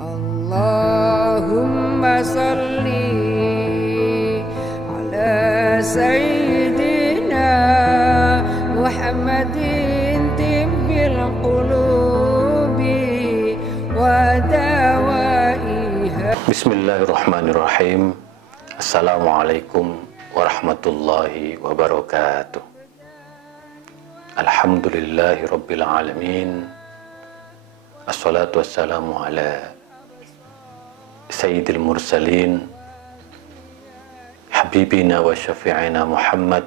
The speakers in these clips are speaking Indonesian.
Allahumma salli ala sayyidina Muhammadin tibbil qulubi wa dawaiha. Bismillahirrahmanirrahim. Assalamualaikum warahmatullahi wabarakatuh. Alhamdulillahi rabbil alamin. Assalatu wassalamu ala sayyidil mursalin habibina wa syafi'ina Muhammad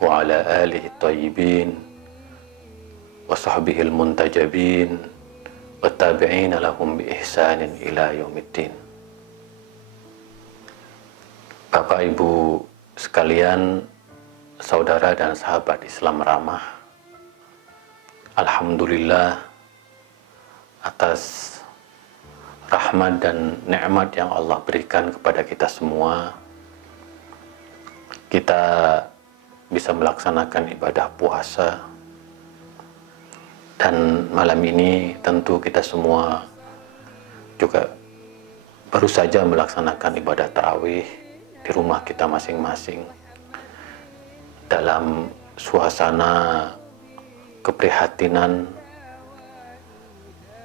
wa ala alihi tayyibin wa sahbihil muntajabin wa tabi'ina lahum bi ihsanin ila yaumiddin. Bapak Ibu sekalian, saudara dan sahabat Islam ramah, alhamdulillah atas rahmat dan nikmat yang Allah berikan kepada kita semua, kita bisa melaksanakan ibadah puasa. Dan malam ini tentu kita semua juga baru saja melaksanakan ibadah tarawih di rumah kita masing-masing dalam suasana keprihatinan,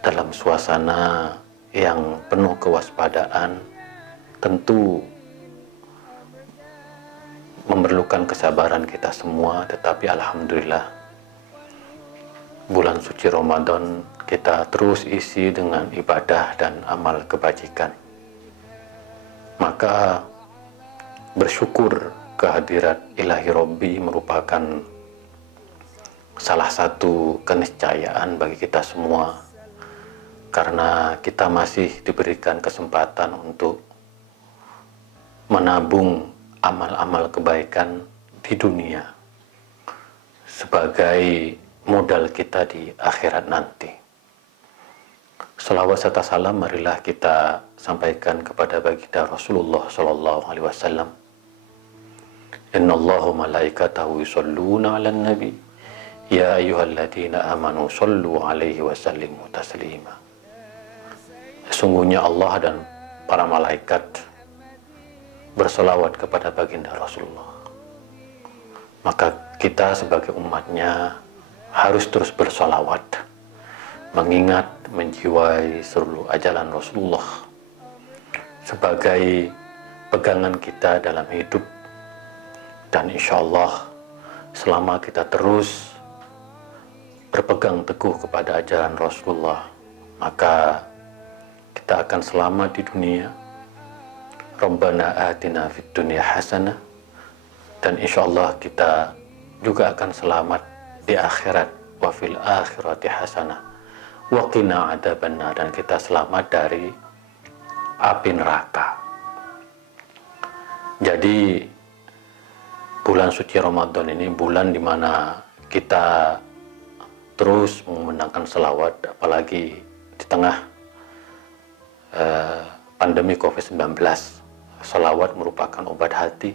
dalam suasana yang penuh kewaspadaan. Tentu memerlukan kesabaran kita semua, tetapi alhamdulillah bulan suci Ramadan kita terus isi dengan ibadah dan amal kebajikan. Maka bersyukur kehadirat ilahi Rabbi merupakan salah satu keniscayaan bagi kita semua, karena kita masih diberikan kesempatan untuk menabung amal-amal kebaikan di dunia sebagai modal kita di akhirat nanti. Salawat serta salam marilah kita sampaikan kepada baginda Rasulullah sallallahu alaihi wasallam. Innallaha malaikatahu yusholluna 'alan nabi ya ayyuhalladzina amanu shollu 'alaihi wa sallimu taslima. Sesungguhnya Allah dan para malaikat bersolawat kepada baginda Rasulullah. Maka kita sebagai umatnya harus terus bersolawat, mengingat, menjiwai seluruh ajaran Rasulullah sebagai pegangan kita dalam hidup. Dan insya Allah selama kita terus berpegang teguh kepada ajaran Rasulullah, maka kita akan selamat di dunia. Rabbana atina fid dunya hasanah, dan insya Allah kita juga akan selamat di akhirat. Wa fil akhirati hasanah wa qina adzabannar, dan kita selamat dari api neraka. Jadi bulan suci Ramadan ini bulan dimana kita terus mengumandangkan selawat, apalagi di tengah pandemi COVID-19. Selawat merupakan obat hati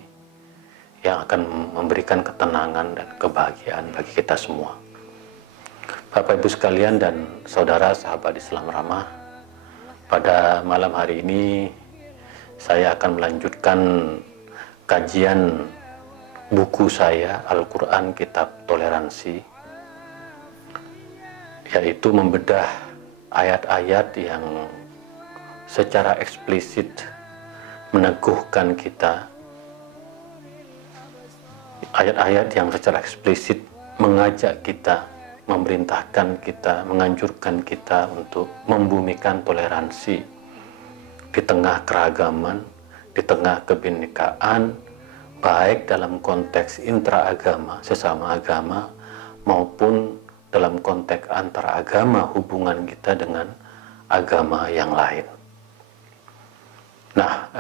yang akan memberikan ketenangan dan kebahagiaan bagi kita semua. Bapak Ibu sekalian dan saudara sahabat Islam ramah, pada malam hari ini saya akan melanjutkan kajian buku saya Al-Quran Kitab Toleransi, yaitu membedah ayat-ayat yang secara eksplisit meneguhkan kita, ayat-ayat yang secara eksplisit mengajak kita, memerintahkan kita, menganjurkan kita untuk membumikan toleransi di tengah keragaman, di tengah kebinekaan, baik dalam konteks intraagama, sesama agama, maupun dalam konteks antara agama, hubungan kita dengan agama yang lain. Nah,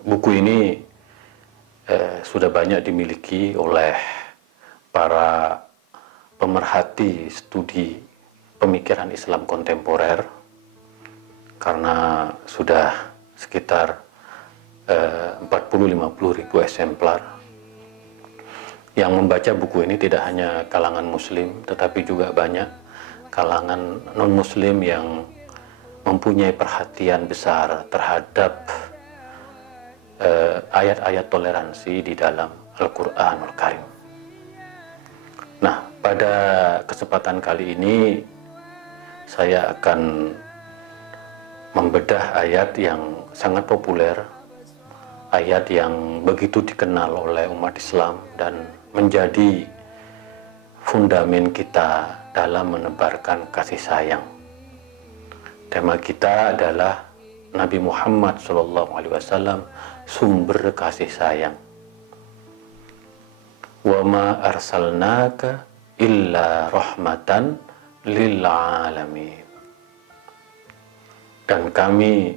buku ini sudah banyak dimiliki oleh para pemerhati studi pemikiran Islam kontemporer, karena sudah sekitar 40-50 ribu eksemplar. Yang membaca buku ini tidak hanya kalangan muslim, tetapi juga banyak kalangan non-muslim yang mempunyai perhatian besar terhadap ayat-ayat toleransi di dalam Al-Quranul Karim. Nah, pada kesempatan kali ini saya akan membedah ayat yang sangat populer, ayat yang begitu dikenal oleh umat Islam dan menjadi fundamen kita dalam menebarkan kasih sayang. Tema kita adalah Nabi Muhammad SAW, sumber kasih sayang. Wa ma arsalnaka illa rahmatan lil alamin. Dan kami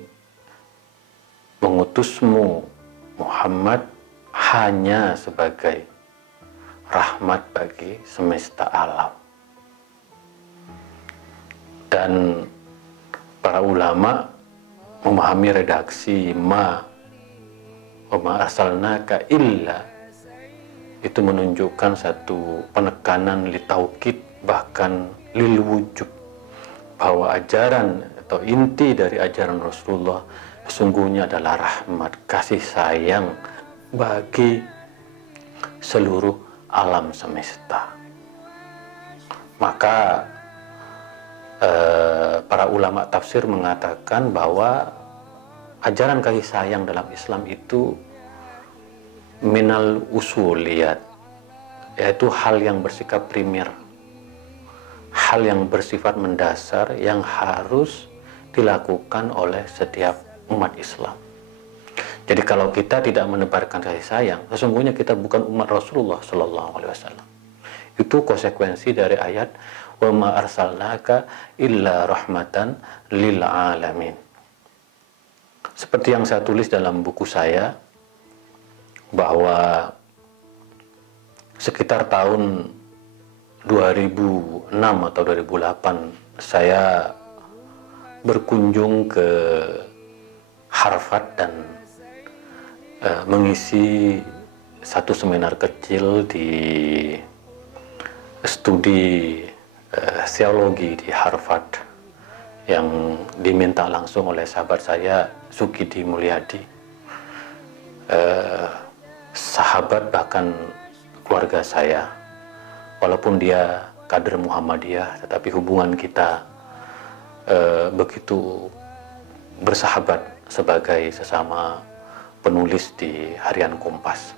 mengutusmu Muhammad hanya sebagai rahmat bagi semesta alam. Dan para ulama memahami redaksi ma arsalnaka illa itu menunjukkan satu penekanan li taukid, bahkan lil wujub, bahwa ajaran atau inti dari ajaran Rasulullah sesungguhnya adalah rahmat, kasih sayang bagi seluruh alam semesta. Maka para ulama tafsir mengatakan bahwa ajaran kasih sayang dalam Islam itu minal usuliyat, yaitu hal yang bersikap primer, hal yang bersifat mendasar yang harus dilakukan oleh setiap umat Islam. Jadi kalau kita tidak menebarkan kasih sayang, sesungguhnya kita bukan umat Rasulullah SAW. Itu konsekuensi dari ayat wa ma arsalnaka illa rahmatan lil alamin. Seperti yang saya tulis dalam buku saya, bahwa sekitar tahun 2006 atau 2008 saya berkunjung ke Harvard dan mengisi satu seminar kecil di studi teologi di Harvard yang diminta langsung oleh sahabat saya Sukidi Mulyadi, sahabat bahkan keluarga saya, walaupun dia kader Muhammadiyah, tetapi hubungan kita begitu bersahabat sebagai sesama penulis di harian Kompas.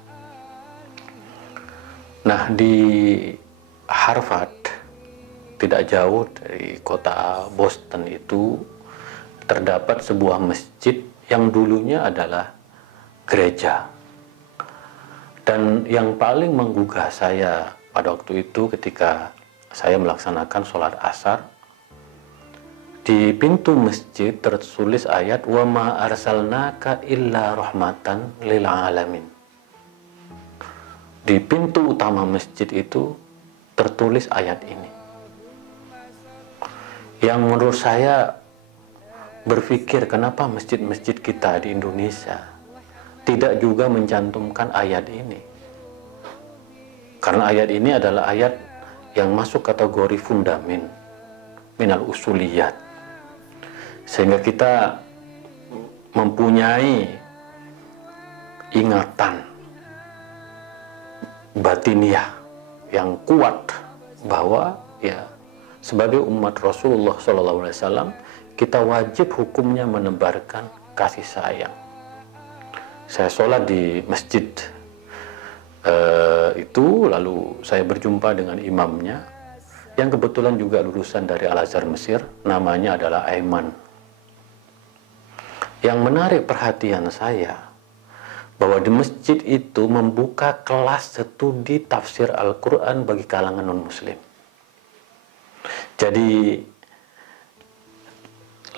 Nah, di Harvard, tidak jauh dari kota Boston itu, terdapat sebuah masjid yang dulunya adalah gereja. Dan yang paling menggugah saya pada waktu itu ketika saya melaksanakan sholat asar, di pintu masjid tertulis ayat wa ma arsalnaka illa rahmatan lil alamin. Di pintu utama masjid itu tertulis ayat ini, yang menurut saya berpikir kenapa masjid-masjid kita di Indonesia tidak juga mencantumkan ayat ini. Karena ayat ini adalah ayat yang masuk kategori fundamen minal usuliyat, sehingga kita mempunyai ingatan batiniah yang kuat bahwa ya sebagai umat Rasulullah SAW kita wajib hukumnya menebarkan kasih sayang. Saya sholat di masjid itu, lalu saya berjumpa dengan imamnya yang kebetulan juga lulusan dari Al-Azhar Mesir, namanya adalah Aiman. Yang menarik perhatian saya bahwa di masjid itu membuka kelas studi tafsir Al-Quran bagi kalangan non-muslim. Jadi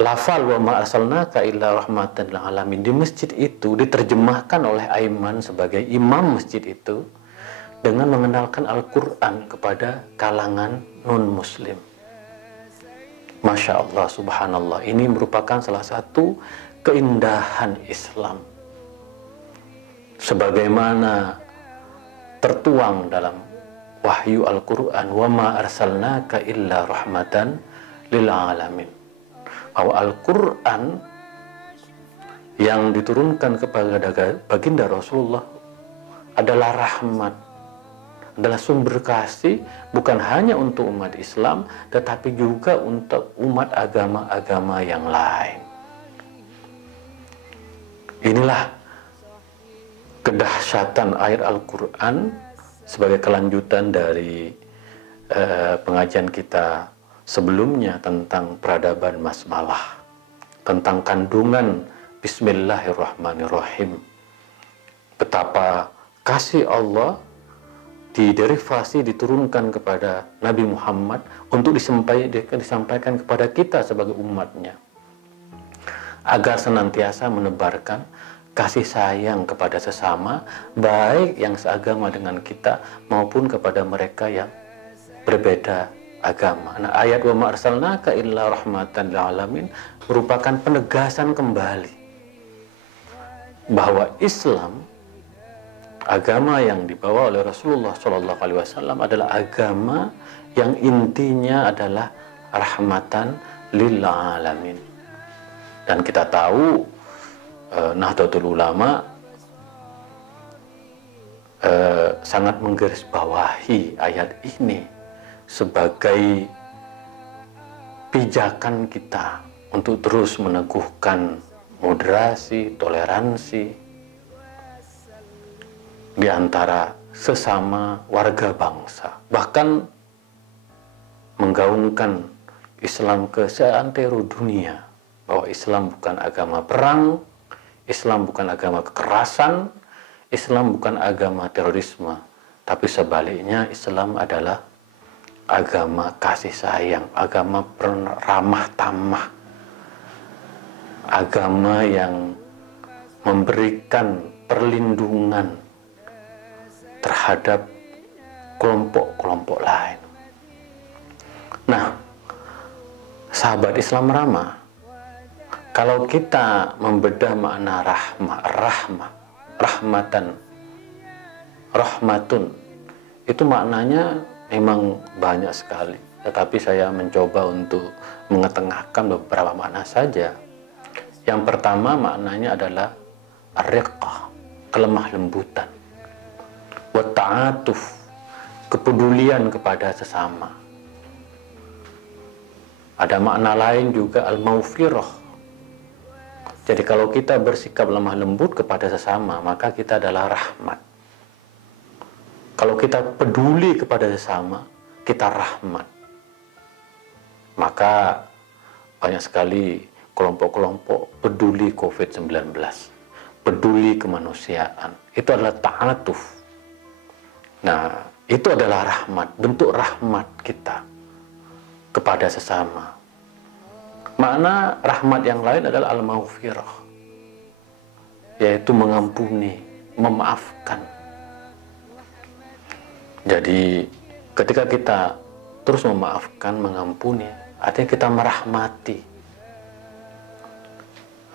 lafal wa ma arsalnaka illa rahmatan lil alamin di masjid itu diterjemahkan oleh Aiman sebagai imam masjid itu dengan mengenalkan Al-Quran kepada kalangan non-muslim. Masya Allah, subhanallah, ini merupakan salah satu keindahan Islam sebagaimana tertuang dalam wahyu Al-Quran wa ma arsalnaka illa rahmatan lil alamin. bahwa Al-Quran yang diturunkan kepada baginda Rasulullah adalah rahmat, adalah sumber kasih, bukan hanya untuk umat Islam, tetapi juga untuk umat agama-agama yang lain. Inilah kedahsyatan ayat Al-Quran sebagai kelanjutan dari pengajian kita sebelumnya tentang peradaban basmalah, tentang kandungan Bismillahirrahmanirrahim. Betapa kasih Allah diderivasi, diturunkan kepada Nabi Muhammad untuk disampaikan kepada kita sebagai umatnya, agar senantiasa menebarkan kasih sayang kepada sesama, baik yang seagama dengan kita maupun kepada mereka yang berbeda agama. Nah, ayat wa ma arsalnaka illa rahmatan lil alamin merupakan penegasan kembali bahwa Islam, agama yang dibawa oleh Rasulullah SAW adalah agama yang intinya adalah rahmatan lil alamin. Dan kita tahu Nahdlatul Ulama sangat menggarisbawahi ayat ini sebagai pijakan kita untuk terus meneguhkan moderasi, toleransi di antara sesama warga bangsa, bahkan menggaungkan Islam ke seantero dunia, bahwa Islam bukan agama perang, Islam bukan agama kekerasan, Islam bukan agama terorisme, tapi sebaliknya Islam adalah agama kasih sayang, agama ramah tamah, agama yang memberikan perlindungan terhadap kelompok-kelompok lain. Nah, sahabat Islam ramah, kalau kita membedah makna rahmatun, itu maknanya memang banyak sekali. Tetapi saya mencoba untuk mengetengahkan beberapa makna saja. Yang pertama maknanya adalah ar-riqqah, kelemah lembutan, wa ta'atuf, kepedulian kepada sesama. Ada makna lain juga al-maufirah. Jadi kalau kita bersikap lemah lembut kepada sesama, maka kita adalah rahmat. Kalau kita peduli kepada sesama, kita rahmat. Maka banyak sekali kelompok-kelompok peduli COVID-19, peduli kemanusiaan. Itu adalah ta'atuf. Nah, itu adalah rahmat, bentuk rahmat kita kepada sesama. Makna rahmat yang lain adalah al-maghfirah, yaitu mengampuni, memaafkan. Jadi ketika kita terus memaafkan, mengampuni, artinya kita merahmati.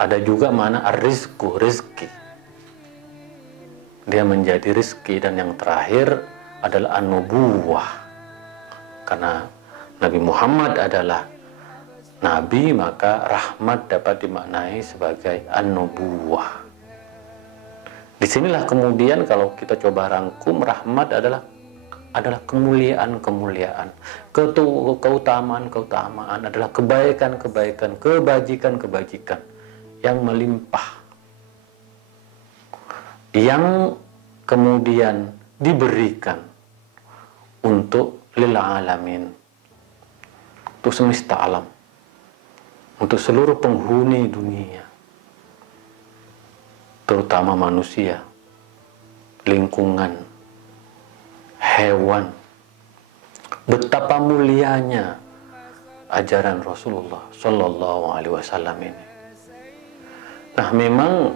Ada juga makna ar-rizku, rizki. Dia menjadi rizki. Dan yang terakhir adalah an-nubuwah. Karena Nabi Muhammad adalah Nabi, maka rahmat dapat dimaknai sebagai an-nubuwah. Disinilah kemudian kalau kita coba rangkum, rahmat adalah kemuliaan-kemuliaan, keutamaan-keutamaan, adalah kebaikan-kebaikan, kebajikan-kebajikan yang melimpah, yang kemudian diberikan untuk lil alamin, untuk semesta alam, untuk seluruh penghuni dunia, terutama manusia, lingkungan, hewan. Betapa mulianya ajaran Rasulullah Shallallahu Alaihi Wasallam ini. Nah, memang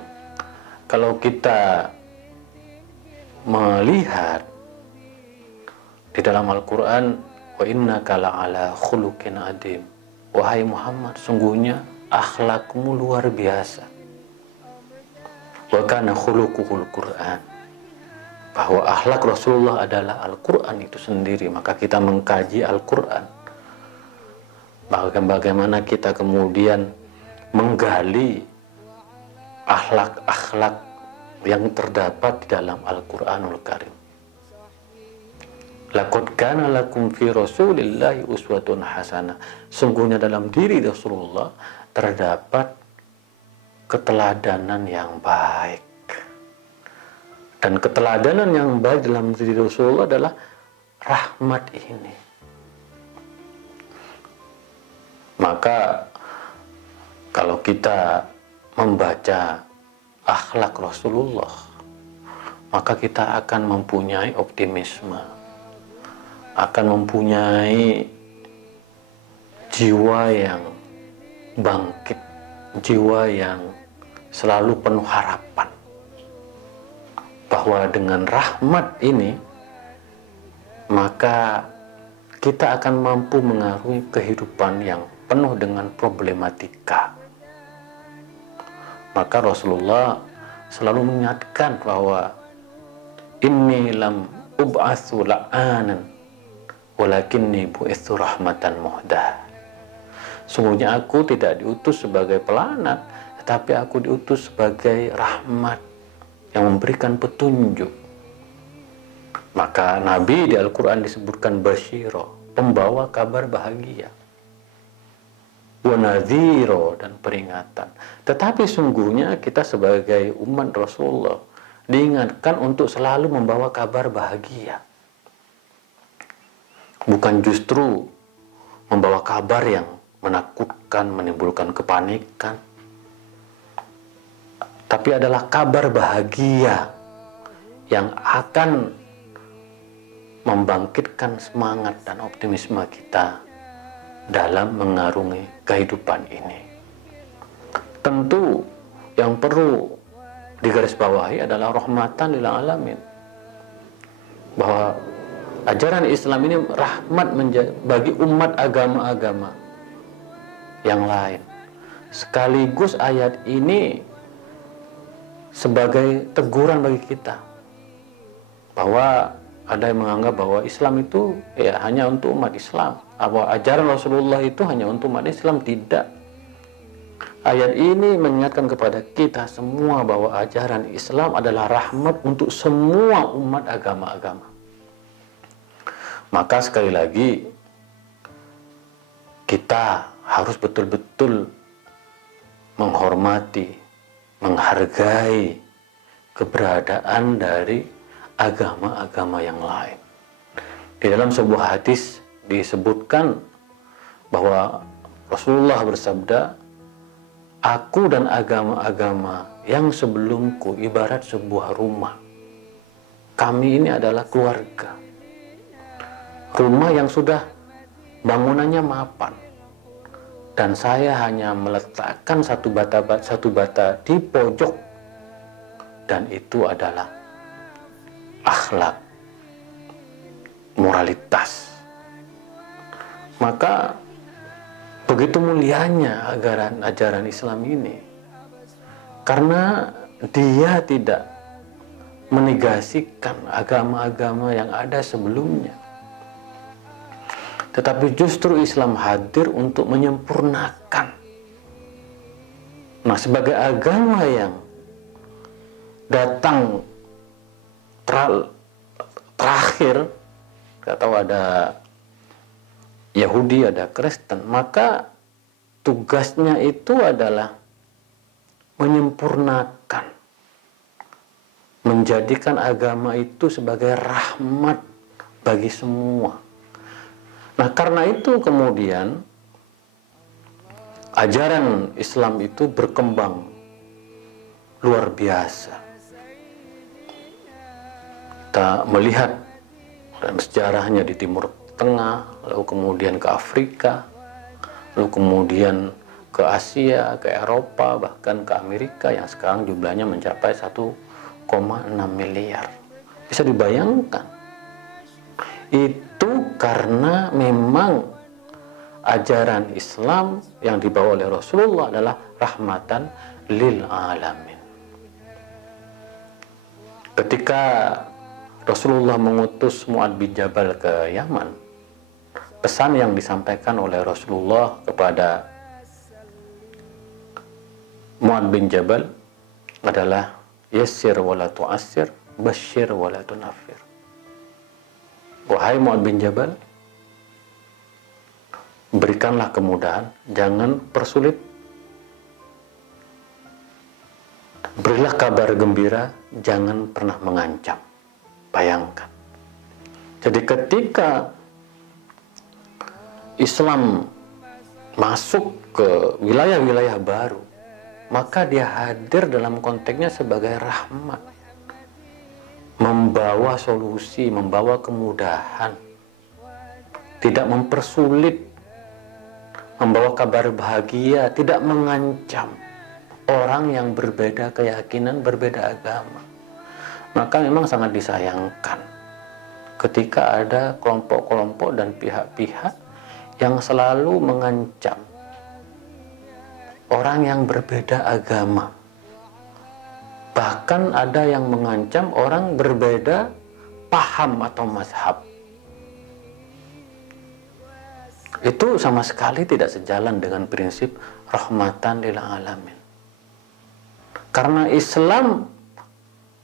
kalau kita melihat di dalam Al-Quran, wa innaka la'ala khuluqin adim, wahai Muhammad, sungguhnya akhlakmu luar biasa. Wa kana khuluquhul Quran, bahwa akhlak Rasulullah adalah Al-Quran itu sendiri. Maka kita mengkaji Al-Quran, bagaimana kita kemudian menggali akhlak-akhlak yang terdapat di dalam Al-Quranul Karim. Laqad kana lakum fi Rasulillahi uswatun hasanah. Sungguhnya dalam diri Rasulullah terdapat keteladanan yang baik. Dan keteladanan yang baik dalam diri Rasulullah adalah rahmat ini. Maka kalau kita membaca akhlak Rasulullah, maka kita akan mempunyai optimisme, akan mempunyai jiwa yang bangkit, jiwa yang selalu penuh harapan bahwa dengan rahmat ini maka kita akan mampu mengarungi kehidupan yang penuh dengan problematika. Maka Rasulullah selalu mengingatkan bahwa inni lam ub'atsu la'anan walakinni bu'itsu rahmatan muhdah. Sungguhnya aku tidak diutus sebagai pelaknat, tetapi aku diutus sebagai rahmat yang memberikan petunjuk. Maka Nabi di Al-Quran disebutkan basyiro, pembawa kabar bahagia, wa nadhiro, dan peringatan. Tetapi sungguhnya kita sebagai umat Rasulullah diingatkan untuk selalu membawa kabar bahagia, bukan justru membawa kabar yang menakutkan, menimbulkan kepanikan, tapi adalah kabar bahagia yang akan membangkitkan semangat dan optimisme kita dalam mengarungi kehidupan ini. Tentu yang perlu digarisbawahi adalah rahmatan lil alamin, bahwa ajaran Islam ini rahmat bagi umat agama-agama yang lain. Sekaligus ayat ini sebagai teguran bagi kita, bahwa ada yang menganggap bahwa Islam itu ya hanya untuk umat Islam, bahwa ajaran Rasulullah itu hanya untuk umat Islam. Tidak. Ayat ini mengingatkan kepada kita semua bahwa ajaran Islam adalah rahmat untuk semua umat agama-agama. Maka sekali lagi kita harus betul-betul menghormati, menghargai keberadaan dari agama-agama yang lain. Di dalam sebuah hadis disebutkan bahwa Rasulullah bersabda, aku dan agama-agama yang sebelumku ibarat sebuah rumah. Kami ini adalah keluarga. Rumah yang sudah bangunannya mapan. Dan saya hanya meletakkan satu bata di pojok. Dan itu adalah akhlak, moralitas. Maka begitu mulianya ajaran Islam ini, karena dia tidak menegasikan agama-agama yang ada sebelumnya, tetapi justru Islam hadir untuk menyempurnakan. Nah, sebagai agama yang datang terakhir, kita tahu ada Yahudi, ada Kristen, maka tugasnya itu adalah menyempurnakan, menjadikan agama itu sebagai rahmat bagi semua. Nah, karena itu kemudian ajaran Islam itu berkembang luar biasa. Kita melihat dan sejarahnya di Timur Tengah, lalu kemudian ke Afrika, lalu kemudian ke Asia, ke Eropa, bahkan ke Amerika yang sekarang jumlahnya mencapai 1,6 miliar. Bisa dibayangkan. Itu karena memang ajaran Islam yang dibawa oleh Rasulullah adalah rahmatan lil alamin. Ketika Rasulullah mengutus Mu'adz bin Jabal ke Yaman, pesan yang disampaikan oleh Rasulullah kepada Mu'adz bin Jabal adalah yassir wala tu'assir, basyir wala tunaffir. Wahai Mu'adz bin Jabal, berikanlah kemudahan, jangan persulit. Berilah kabar gembira, jangan pernah mengancam. Bayangkan. Jadi ketika Islam masuk ke wilayah-wilayah baru, maka dia hadir dalam konteksnya sebagai rahmat, membawa solusi, membawa kemudahan, tidak mempersulit, membawa kabar bahagia, tidak mengancam orang yang berbeda keyakinan, berbeda agama. Maka memang sangat disayangkan ketika ada kelompok-kelompok dan pihak-pihak yang selalu mengancam orang yang berbeda agama. Bahkan ada yang mengancam orang berbeda paham atau mazhab. Itu sama sekali tidak sejalan dengan prinsip rahmatan lil alamin. Karena Islam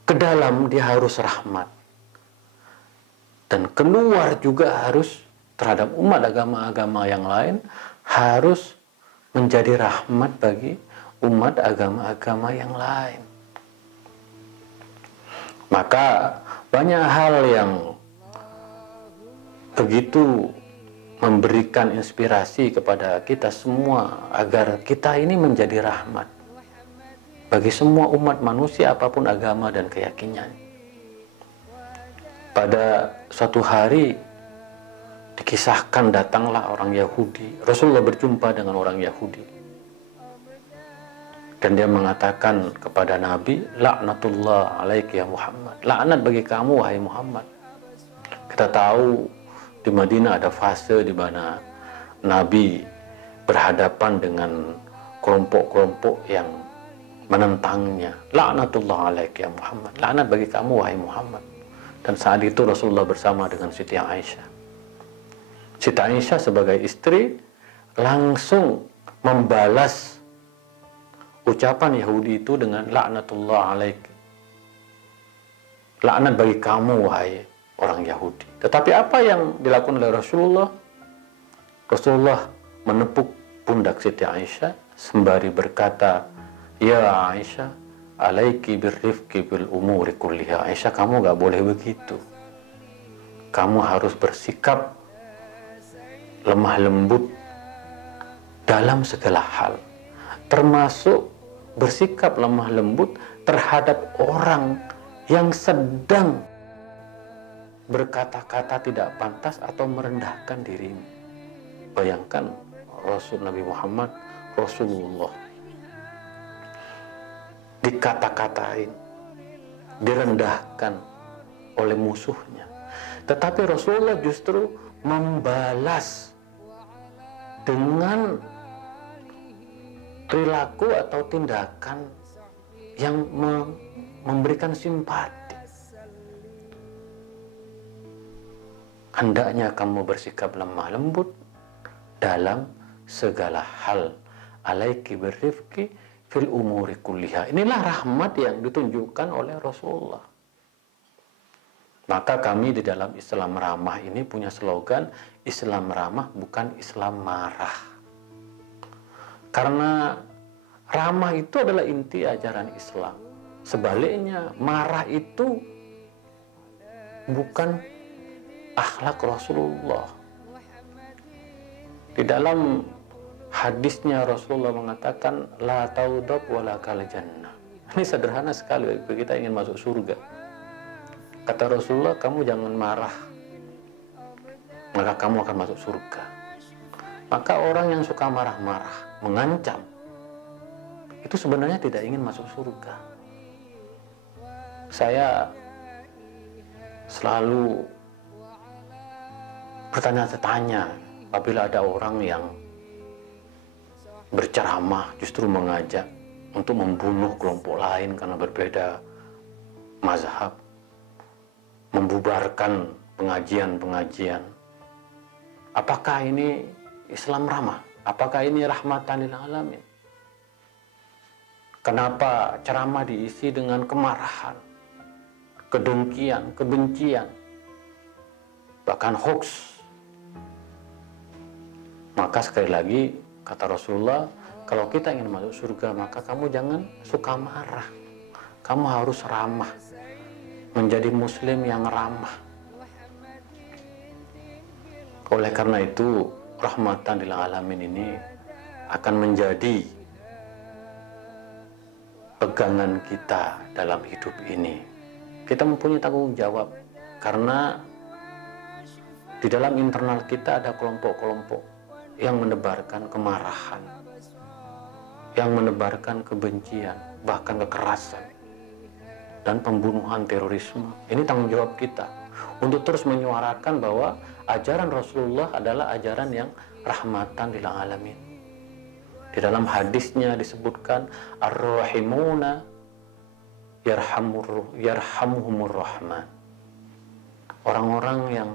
ke dalam dia harus rahmat, dan keluar juga harus terhadap umat agama-agama yang lain, harus menjadi rahmat bagi umat agama-agama yang lain. Maka banyak hal yang begitu memberikan inspirasi kepada kita semua agar kita ini menjadi rahmat bagi semua umat manusia apapun agama dan keyakinan. Pada suatu hari dikisahkan datanglah orang Yahudi. Rasulullah berjumpa dengan orang Yahudi, dan dia mengatakan kepada Nabi, laknatullah alaiki ya Muhammad, laknat bagi kamu wahai Muhammad. Kita tahu di Madinah ada fase di mana Nabi berhadapan dengan kelompok-kelompok yang menentangnya. Laknatullah alaiki ya Muhammad, laknat bagi kamu wahai Muhammad. Dan saat itu Rasulullah bersama dengan Siti Aisyah. Siti Aisyah sebagai istri langsung membalas ucapan Yahudi itu dengan laknatullah alaik, laknat bagi kamu wahai orang Yahudi. Tetapi apa yang dilakukan oleh Rasulullah? Rasulullah menepuk pundak Siti Aisyah sembari berkata, ya Aisyah, alaiki birrifqi bil umuri kulliha. Aisyah, kamu gak boleh begitu. Kamu harus bersikap lemah lembut dalam segala hal, termasuk bersikap lemah lembut terhadap orang yang sedang berkata-kata tidak pantas atau merendahkan dirimu. Bayangkan Rasul Nabi Muhammad, Rasulullah, dikata-katain, direndahkan oleh musuhnya, tetapi Rasulullah justru membalas dengan perilaku atau tindakan yang memberikan simpati. Hendaknya kamu bersikap lemah lembut dalam segala hal. Alaiki birrifqi fil umuri kulliha. Inilah rahmat yang ditunjukkan oleh Rasulullah. Maka kami di dalam Islam Ramah ini punya slogan, Islam ramah bukan Islam marah. Karena ramah itu adalah inti ajaran Islam. Sebaliknya, marah itu bukan akhlak Rasulullah. Di dalam hadisnya Rasulullah mengatakan, la taudab wala kal jannah. Ini sederhana sekali bagi kita ingin masuk surga. Kata Rasulullah, kamu jangan marah, maka kamu akan masuk surga. Maka orang yang suka marah-marah, mengancam, itu sebenarnya tidak ingin masuk surga. Saya selalu bertanya-tanya apabila ada orang yang berceramah justru mengajak untuk membunuh kelompok lain karena berbeda mazhab, membubarkan pengajian-pengajian, Apakah ini Islam ramah? Apakah ini rahmatan lil alamin? Kenapa ceramah diisi dengan kemarahan, kedengkian, kebencian, bahkan hoax? Maka sekali lagi kata Rasulullah, kalau kita ingin masuk surga maka kamu jangan suka marah. Kamu harus ramah, menjadi muslim yang ramah. Oleh karena itu, rahmatan lil alamin ini akan menjadi pegangan kita dalam hidup ini. Kita mempunyai tanggung jawab karena di dalam internal kita ada kelompok-kelompok yang menebarkan kemarahan, yang menebarkan kebencian, bahkan kekerasan dan pembunuhan, terorisme. Ini tanggung jawab kita untuk terus menyuarakan bahwa ajaran Rasulullah adalah ajaran yang rahmatan lil alamin. Di dalam hadisnya disebutkan ar-rahimuna yarhamuhumur rahman. Orang-orang yang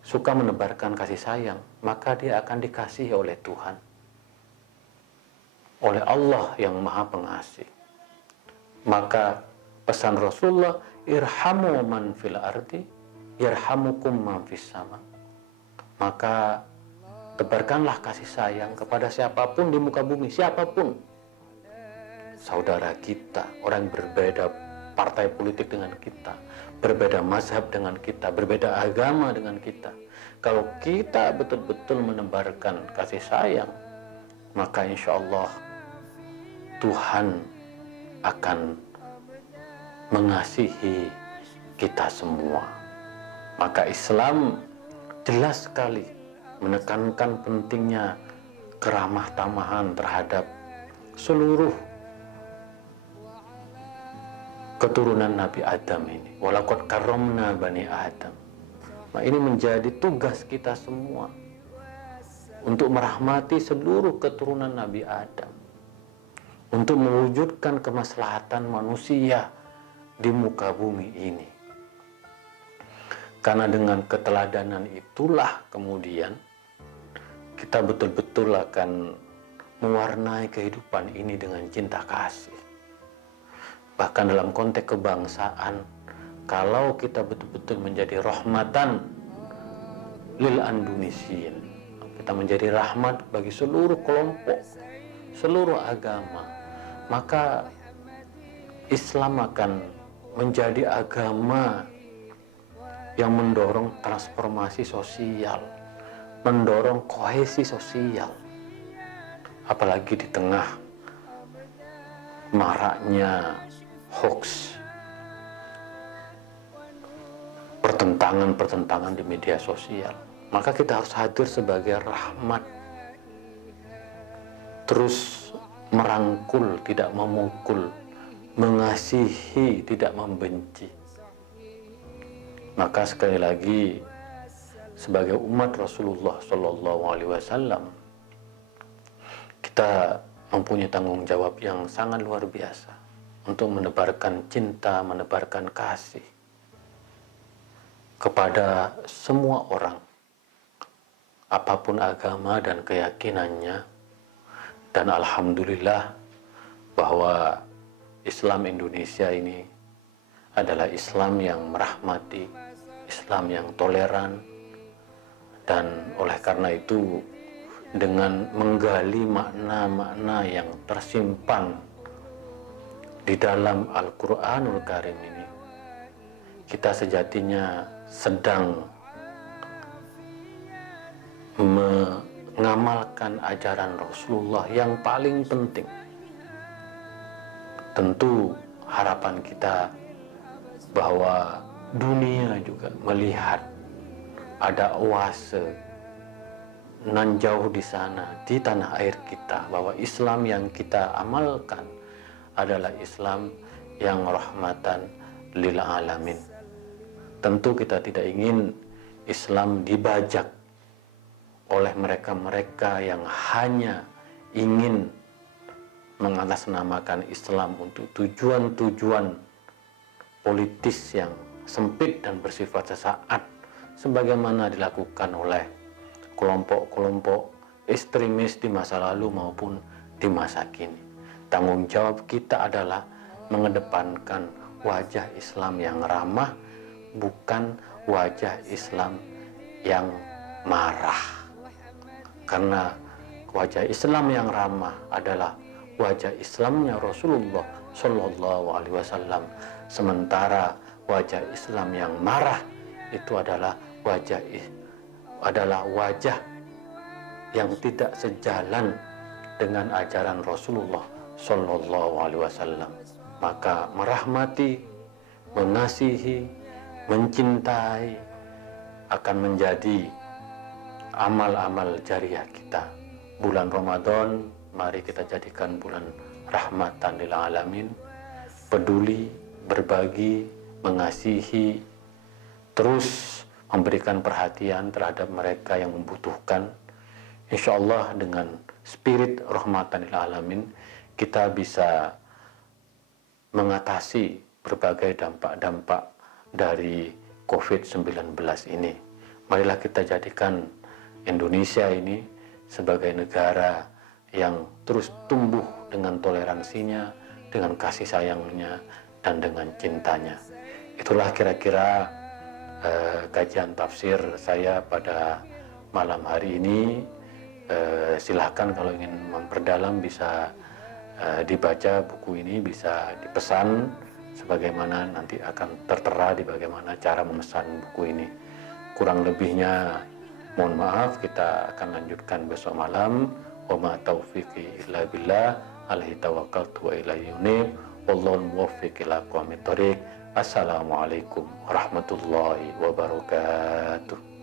suka menebarkan kasih sayang, maka dia akan dikasihi oleh Tuhan, oleh Allah yang Maha Pengasih. Maka pesan Rasulullah, irhamu man fil ardi yarhamukum man fis sama. Maka tebarkanlah kasih sayang kepada siapapun di muka bumi, siapapun. Saudara kita, orang yang berbeda partai politik dengan kita, berbeda mazhab dengan kita, berbeda agama dengan kita. Kalau kita betul-betul menebarkan kasih sayang, maka insya Allah Tuhan akan mengasihi kita semua. Maka Islam jelas sekali menekankan pentingnya keramah tamahan terhadap seluruh keturunan Nabi Adam ini. Walaqad karramna bani Adam. Nah, ini menjadi tugas kita semua untuk merahmati seluruh keturunan Nabi Adam, untuk mewujudkan kemaslahatan manusia di muka bumi ini. Karena dengan keteladanan itulah kemudian kita betul-betul akan mewarnai kehidupan ini dengan cinta kasih. Bahkan dalam konteks kebangsaan, kalau kita betul-betul menjadi rahmatan lil Indonesian, kita menjadi rahmat bagi seluruh kelompok, seluruh agama, maka Islam akan menjadi agama yang mendorong transformasi sosial, mendorong kohesi sosial. Apalagi di tengah maraknya hoax, pertentangan di media sosial, maka kita harus hadir sebagai rahmat, terus merangkul, tidak memukul, mengasihi, tidak membenci. Maka sekali lagi, sebagai umat Rasulullah SAW, kita mempunyai tanggung jawab yang sangat luar biasa untuk menebarkan cinta, menebarkan kasih kepada semua orang, apapun agama dan keyakinannya. Dan alhamdulillah bahwa Islam Indonesia ini adalah Islam yang merahmati, Islam yang toleran. Dan oleh karena itu, dengan menggali makna-makna yang tersimpan di dalam Al-Quranul Karim ini, kita sejatinya sedang mengamalkan ajaran Rasulullah yang paling penting. Tentu harapan kita bahwa dunia juga melihat ada oase nan jauh di sana, di tanah air kita, bahwa Islam yang kita amalkan adalah Islam yang rahmatan lil alamin. Tentu kita tidak ingin Islam dibajak oleh mereka-mereka yang hanya ingin mengatasnamakan Islam untuk tujuan-tujuan politis yang sempit dan bersifat sesaat, sebagaimana dilakukan oleh kelompok-kelompok ekstremis di masa lalu maupun di masa kini. Tanggung jawab kita adalah mengedepankan wajah Islam yang ramah, bukan wajah Islam yang marah. Karena wajah Islam yang ramah adalah wajah Islamnya Rasulullah Shallallahu Alaihi Wasallam, sementara wajah Islam yang marah itu adalah wajah yang tidak sejalan dengan ajaran Rasulullah Shallallahu Alaihi Wasallam. Maka merahmati, mengasihi, mencintai akan menjadi amal-amal jariah kita. Bulan Ramadan mari kita jadikan bulan rahmatan lil alamin, peduli, berbagi, mengasihi, terus memberikan perhatian terhadap mereka yang membutuhkan. Insya Allah dengan spirit rahmatan lil alamin kita bisa mengatasi berbagai dampak-dampak dari COVID-19 ini. Marilah kita jadikan Indonesia ini sebagai negara yang terus tumbuh dengan toleransinya, dengan kasih sayangnya, dan dengan cintanya. Itulah kira-kira kajian tafsir saya pada malam hari ini. Silahkan kalau ingin memperdalam bisa dibaca buku ini, bisa dipesan sebagaimana nanti akan tertera di bagaimana cara memesan buku ini. Kurang lebihnya mohon maaf, kita akan lanjutkan besok malam. Wa ma taufiqi illa billah, alaihi tawakkaltu wa ilaihi unib, wallahul muwaffiq ila aqwamit thoriq. Assalamualaikum warahmatullahi wabarakatuh.